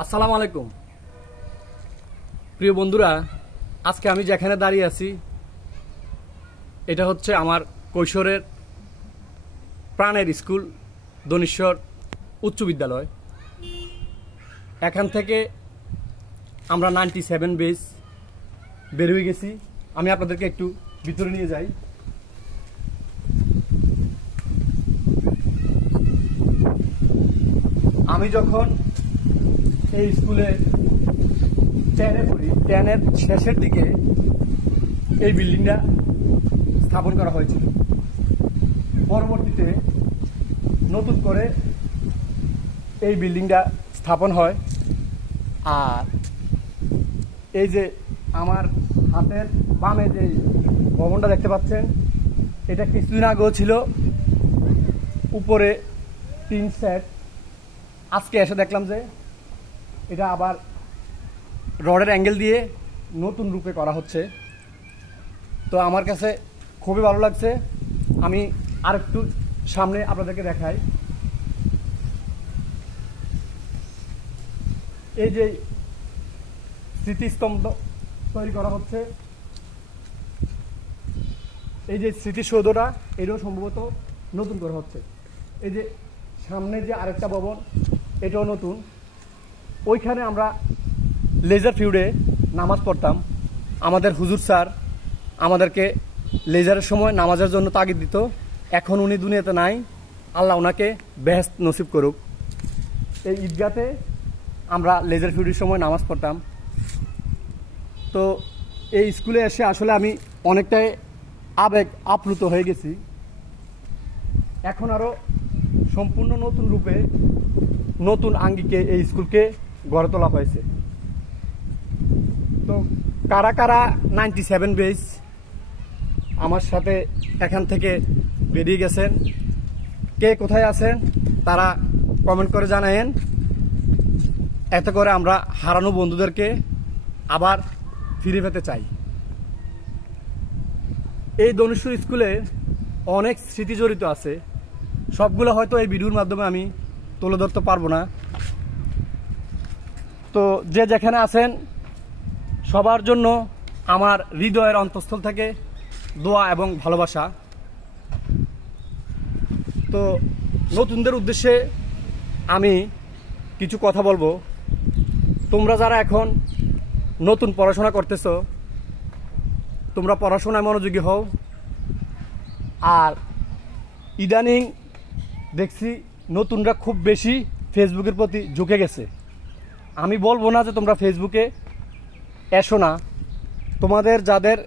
আসসালামু আলাইকুম প্রিয় বন্ধুরা, আজকে আমি যেখানে দাঁড়িয়ে আছি এটা হচ্ছে আমার কৈশোরের প্রাণের স্কুল দনিশ্বর উচ্চ বিদ্যালয়। এখান থেকে আমরা 97 বেস বের হয়ে গেছি। আমি আপনাদেরকে একটু ভিতরে নিয়ে যাই। আমি যখন এই স্কুলে 10-এ পড়ি, 10-এর শেষের দিকে এই বিল্ডিংটা স্থাপন করা হয়েছিল। পরবর্তীতে নতুন করে এই বিল্ডিংটা স্থাপন হয়। আর এই যে আমার হাতের বামে যে ভবনটা দেখতে পাচ্ছেন, এটা কিছুদিন আগেও ছিল উপরে 3 সেট। আজকে এসে দেখলাম যে এটা আবার রডের অ্যাঙ্গেল দিয়ে নতুন রূপে করা হচ্ছে। তো আমার কাছে খুবই ভালো লাগছে। আমি আরেকটু সামনে আপনাদেরকে দেখাই। এই যে স্মৃতিস্তম্ভ তৈরি করা হচ্ছে, এই যে স্মৃতিসৌধটা, এটাও সম্ভবত নতুন করা হচ্ছে। এই যে সামনে যে আরেকটা ভবন, এটাও নতুন। ওইখানে আমরা লেজার পিরিয়ডে নামাজ পড়তাম। আমাদের হুজুর স্যার আমাদেরকে লেজারের সময় নামাজের জন্য তাগিদ দিত। এখন উনি দুনিয়াতে নাই, আল্লাহ ওনাকে বেহেশত নসিব করুক। এই ঈদগাতে আমরা লেজার পিরিয়ডের সময় নামাজ পড়তাম। তো এই স্কুলে এসে আসলে আমি অনেকটাই আবেগ আপ্লুত হয়ে গেছি। এখন আরও সম্পূর্ণ নতুন রূপে নতুন আঙ্গিকে এই স্কুলকে গড়ে তোলা হয়েছে। তো কারা কারা 97 বেস আমার সাথে এখান থেকে বেরিয়ে গেছেন, কে কোথায় আছেন তারা কমেন্ট করে জানায়েন। এতে করে আমরা হারানো বন্ধুদেরকে আবার ফিরে পেতে চাই। এই দনিশ্বর স্কুলে অনেক স্মৃতি জড়িত আছে, সবগুলো হয়তো এই ভিডিওর মাধ্যমে আমি তুলে ধরতে পারবো না। তো যে যেখানে আছেন সবার জন্য আমার হৃদয়ের অন্তঃস্থল থেকে দোয়া এবং ভালোবাসা। তো নতুনদের উদ্দেশ্যে আমি কিছু কথা বলবো। তোমরা যারা এখন নতুন পড়াশোনা করতেছো, তোমরা পড়াশোনায় মনোযোগী হও। আর ইদানিং দেখছি নতুনরা খুব বেশি ফেসবুকের প্রতি ঝুঁকে গেছে। আমি বলবো না যে তোমরা ফেসবুকে এসো না। তোমাদের যাদের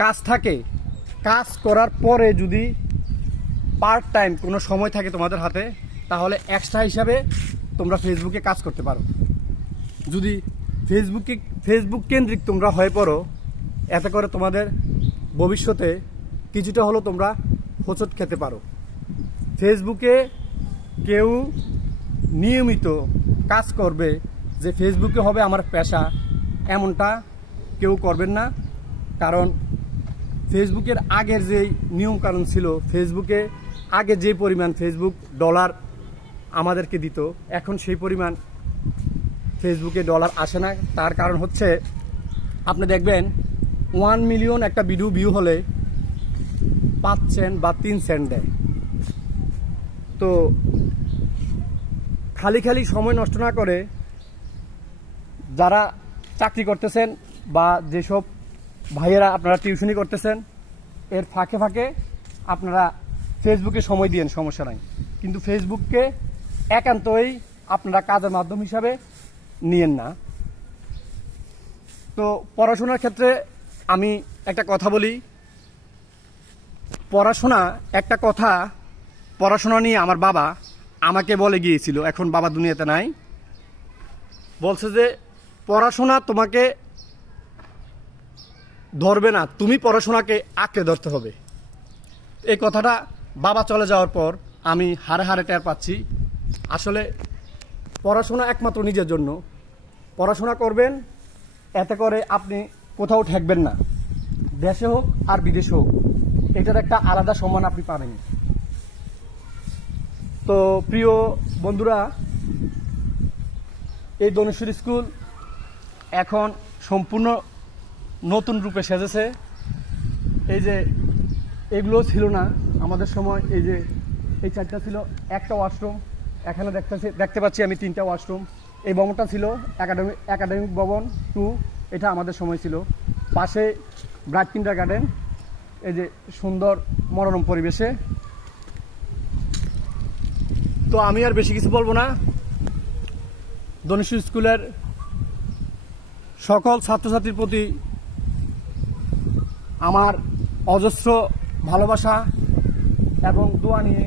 কাজ থাকে, কাজ করার পরে যদি পার্ট টাইম কোনো সময় থাকে তোমাদের হাতে, তাহলে এক্সট্রা হিসাবে তোমরা ফেসবুকে কাজ করতে পারো। যদি ফেসবুক কেন্দ্রিক তোমরা হয়ে পড়ো, এতে করে তোমাদের ভবিষ্যতে কিছুটা হলেও তোমরা হোঁচট খেতে পারো। ফেসবুকে কেউ নিয়মিত কাজ করবে যে ফেসবুকে হবে আমার পেশা, এমনটা কেউ করবেন না। কারণ ফেসবুকের আগের যে নিয়মকানুন ছিল, ফেসবুকে আগে যে পরিমাণ ফেসবুক ডলার আমাদেরকে দিত, এখন সেই পরিমাণ ফেসবুকে ডলার আসে না। তার কারণ হচ্ছে আপনি দেখবেন 1 মিলিয়ন একটা ভিডিও ভিউ হলে 5 সেন্ট বা 3 সেন্ট দেয়। তো খালি খালি সময় নষ্ট না করে যারা চাকরি করতেছেন বা যেসব ভাইয়েরা আপনারা টিউশনি করতেছেন, এর ফাঁকে ফাঁকে আপনারা ফেসবুকে সময় দিয়েন, সমস্যা নাই। কিন্তু ফেসবুককে একান্তই আপনারা কাজের মাধ্যম হিসাবে নিয়েন না। তো পড়াশোনার ক্ষেত্রে আমি একটা কথা বলি। পড়াশোনা নিয়ে আমার বাবা আমাকে বলে গিয়েছিল, এখন বাবা দুনিয়াতে নাই। বলছে যে পড়াশোনা তোমাকে ধরবে না, তুমি পড়াশোনাকে আঁকড়ে ধরতে হবে। এই কথাটা বাবা চলে যাওয়ার পর আমি হারে হারে টের পাচ্ছি। আসলে পড়াশোনা একমাত্র নিজের জন্য। পড়াশোনা করবেন, এতে করে আপনি কোথাও ঠেকবেন না, দেশে হোক আর বিদেশে হোক, এটার একটা আলাদা সম্মান আপনি পাবেন। তো প্রিয় বন্ধুরা, এই দনেশ্বর স্কুল এখন সম্পূর্ণ নতুন রূপে সেজেছে। এই যে এগুলো ছিল না আমাদের সময়, এই যে এই চারটা ছিল একটা ওয়াশরুম, এখানে দেখতে পাচ্ছি আমি 3টা ওয়াশরুম। এই ভবনটা ছিল একাডেমিক ভবন 2, এটা আমাদের সময় ছিল। পাশে ব্রাইট কিন্ডার গার্ডেন, এই যে সুন্দর মনোরম পরিবেশে। তো আমি আর বেশি কিছু বলবো না। দনেশ্বর স্কুলের সকল ছাত্রছাত্রীর প্রতি আমার অজস্র ভালোবাসা এবং দোয়া নিয়ে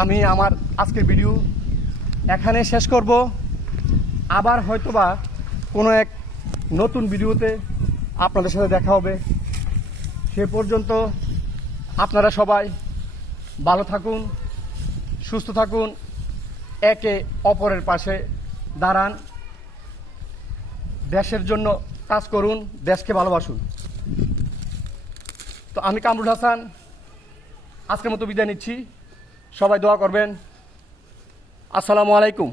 আমি আমার আজকের ভিডিও এখানে শেষ করব। আবার হয়তোবা কোনো এক নতুন ভিডিওতে আপনাদের সাথে দেখা হবে। সে পর্যন্ত আপনারা সবাই ভালো থাকুন, সুস্থ থাকুন, একে অপরের পাশে দাঁড়ান, দেশের জন্য কাজ করুন, দেশকে ভালোবাসুন। তো আমি কামরুল হাসান আজকের মতো বিদায় নিচ্ছি। সবাই দোয়া করবেন। আসসালামু আলাইকুম।